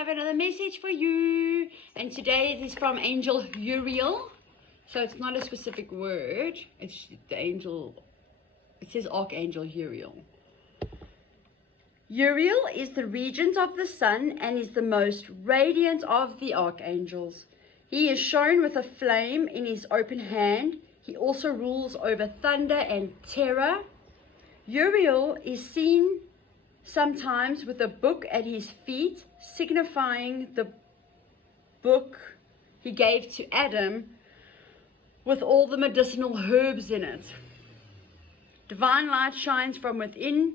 have another message for you, and today it is from Angel Uriel. So it's not a specific word, it's the angel, it says Archangel Uriel. Uriel is the regent of the sun and is the most radiant of the archangels. He is shown with a flame in his open hand. He also rules over thunder and terror. Uriel is seen sometimes with a book at his feet, signifying the book he gave to Adam with all the medicinal herbs in it. Divine light shines from within.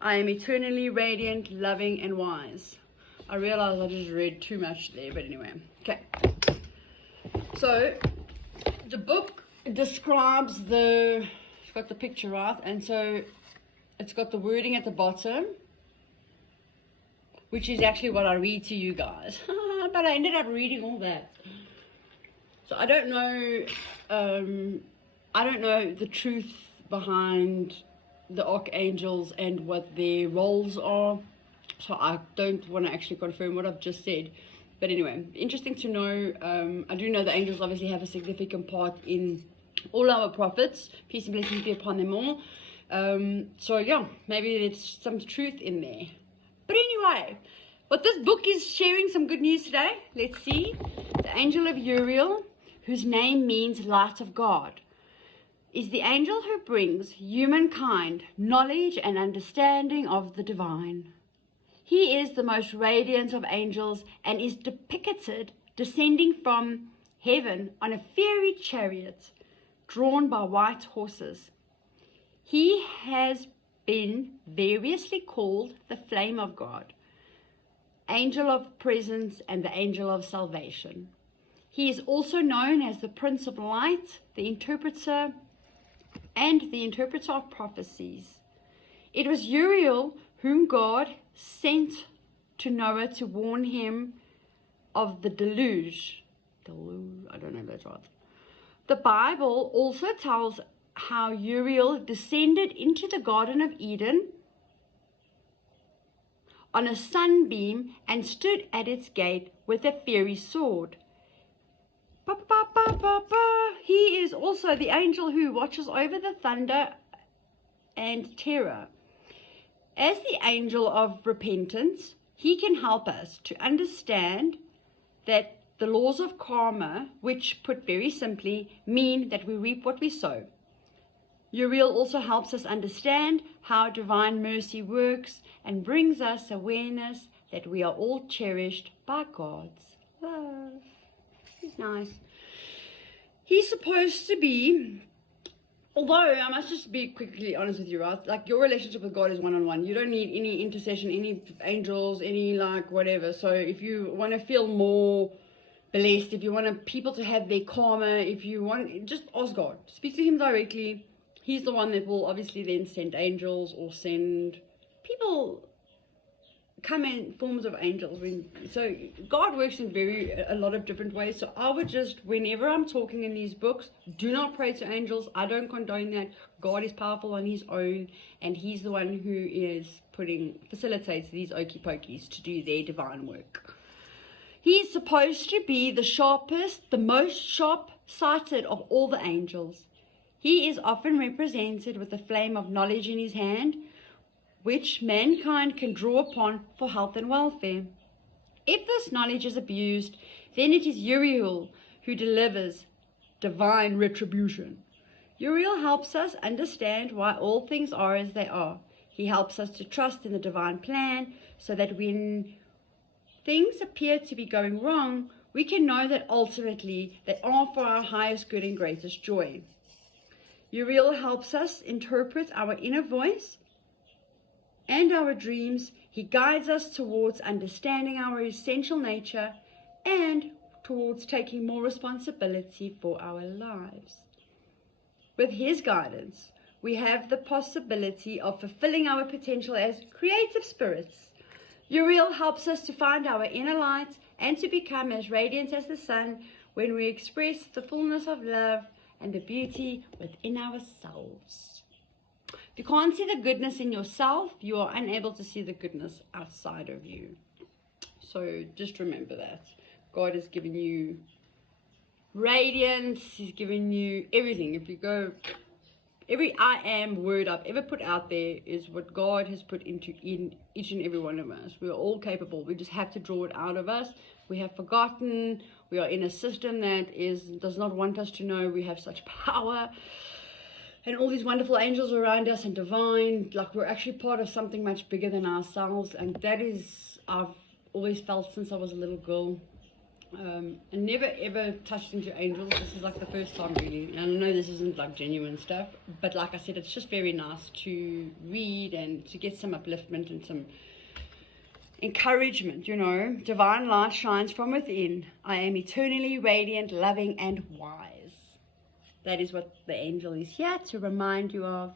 I am eternally radiant, loving, and wise. I realize I just read too much there, but anyway. Okay. So, the book describes it's got the picture, right? And so, it's got the wording at the bottom, which is actually what I read to you guys. But I ended up reading all that. So, I don't know the truth behind the archangels and what their roles are, so I don't want to actually confirm what I've just said. But anyway, interesting to know. I do know the angels obviously have a significant part in all our prophets. Peace and blessings be upon them all. So yeah, maybe there's some truth in there. But anyway, what this book is sharing some good news today. Let's see. The angel of Uriel, whose name means light of God, is the angel who brings humankind knowledge and understanding of the divine. He is the most radiant of angels and is depicted descending from heaven on a fiery chariot drawn by white horses. He has been variously called the flame of God, angel of presence, and the angel of salvation. He is also known as the Prince of Light, the interpreter of prophecies. It was Uriel whom God sent to Noah to warn him of the deluge. I don't know if that's right. The Bible also tells how Uriel descended into the Garden of Eden on a sunbeam and stood at its gate with a fiery sword. He is also the angel who watches over the thunder and terror. As the angel of repentance, he can help us to understand that the laws of karma, which put very simply, mean that we reap what we sow. Uriel also helps us understand how divine mercy works and brings us awareness that we are all cherished by God's love. He's nice. He's supposed to be, although I must just be quickly honest with you, right? Like, your relationship with God is one-on-one. You don't need any intercession, any angels, any like whatever. So if you want to feel more blessed, if you want people to have their karma, if you want, just ask God. Speak to him directly. He's the one that will obviously then send angels or send people come in forms of angels. So God works in a lot of different ways. So I would just, whenever I'm talking in these books, do not pray to angels. I don't condone that. God is powerful on his own, and he's the one who facilitates these okey pokies to do their divine work. He's supposed to be the sharpest, the most sharp-sighted of all the angels. He is often represented with a flame of knowledge in his hand, which mankind can draw upon for health and welfare. If this knowledge is abused, then it is Uriel who delivers divine retribution. Uriel helps us understand why all things are as they are. He helps us to trust in the divine plan so that when things appear to be going wrong, we can know that ultimately they are for our highest good and greatest joy. Uriel helps us interpret our inner voice and our dreams. He guides us towards understanding our essential nature and towards taking more responsibility for our lives. With his guidance, we have the possibility of fulfilling our potential as creative spirits. Uriel helps us to find our inner light and to become as radiant as the sun when we express the fullness of love and the beauty within ourselves. If you can't see the goodness in yourself, you are unable to see the goodness outside of you. So just remember that. God has given you radiance. He's given you everything. If you go, every I am word I've ever put out there is what God has put in each and every one of us. We're all capable. We just have to draw it out of us. We have forgotten. We are in a system that does not want us to know we have such power. And all these wonderful angels around us and divine, like we're actually part of something much bigger than ourselves. And that is, I've always felt since I was a little girl. And never ever touched into angels. This is like the first time really. And I know this isn't like genuine stuff, but like I said, it's just very nice to read and to get some upliftment and some encouragement, you know. Divine light shines from within. I am eternally radiant, loving, and wise. That is what the angel is here to remind you of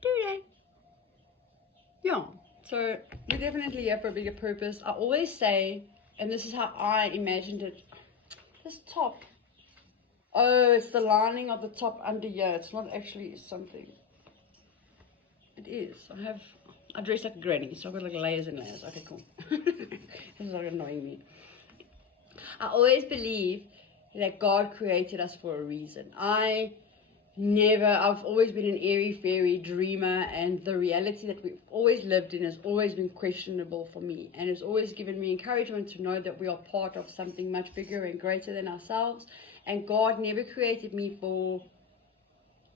today. Yeah, so you're definitely here for a bigger purpose. I always say, and this is how I imagined it, this top. Oh, it's the lining of the top under here. It's not actually something. It is. I dress like a granny, so I've got like layers and layers. Okay, cool. This is like annoying me. I always believe that God created us for a reason. I've always been an airy fairy dreamer, and the reality that we've always lived in has always been questionable for me, and it's always given me encouragement to know that we are part of something much bigger and greater than ourselves. And God never created me for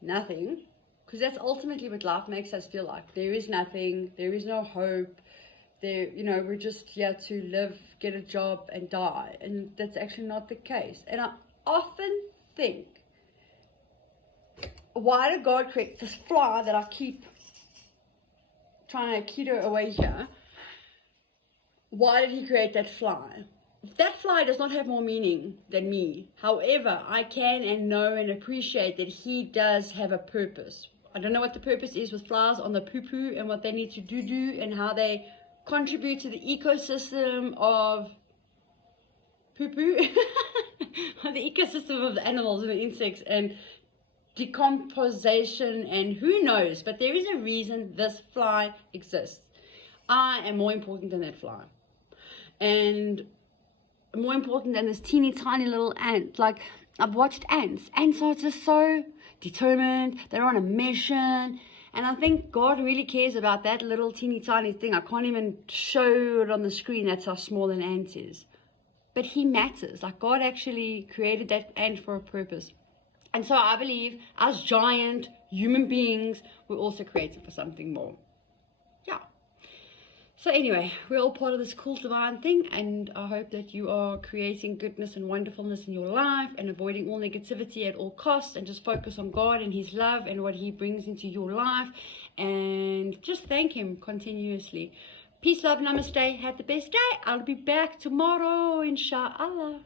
nothing, because that's ultimately what life makes us feel like. There is nothing, there is no hope. There, you know, we're just here to live, get a job, and die. And that's actually not the case. And I often think, why did God create this fly that I keep trying to keto away here? Why did he create that fly? That fly does not have more meaning than me. However, I can and know and appreciate that he does have a purpose. I don't know what the purpose is with flies on the poo-poo and what they need to do and how they contribute to the ecosystem of poo-poo, the ecosystem of the animals and the insects and decomposition and who knows, but there is a reason this fly exists. I am more important than that fly, and more important than this teeny tiny little ant. Like, I've watched ants are just so determined, they're on a mission. And I think God really cares about that little teeny tiny thing. I can't even show it on the screen. That's how small an ant is. But he matters. Like, God actually created that ant for a purpose. And so I believe as giant human beings, we're also created for something more. Yeah. So anyway, we're all part of this cool divine thing, and I hope that you are creating goodness and wonderfulness in your life and avoiding all negativity at all costs, and just focus on God and his love and what he brings into your life, and just thank him continuously. Peace, love, namaste. Have the best day. I'll be back tomorrow, inshallah.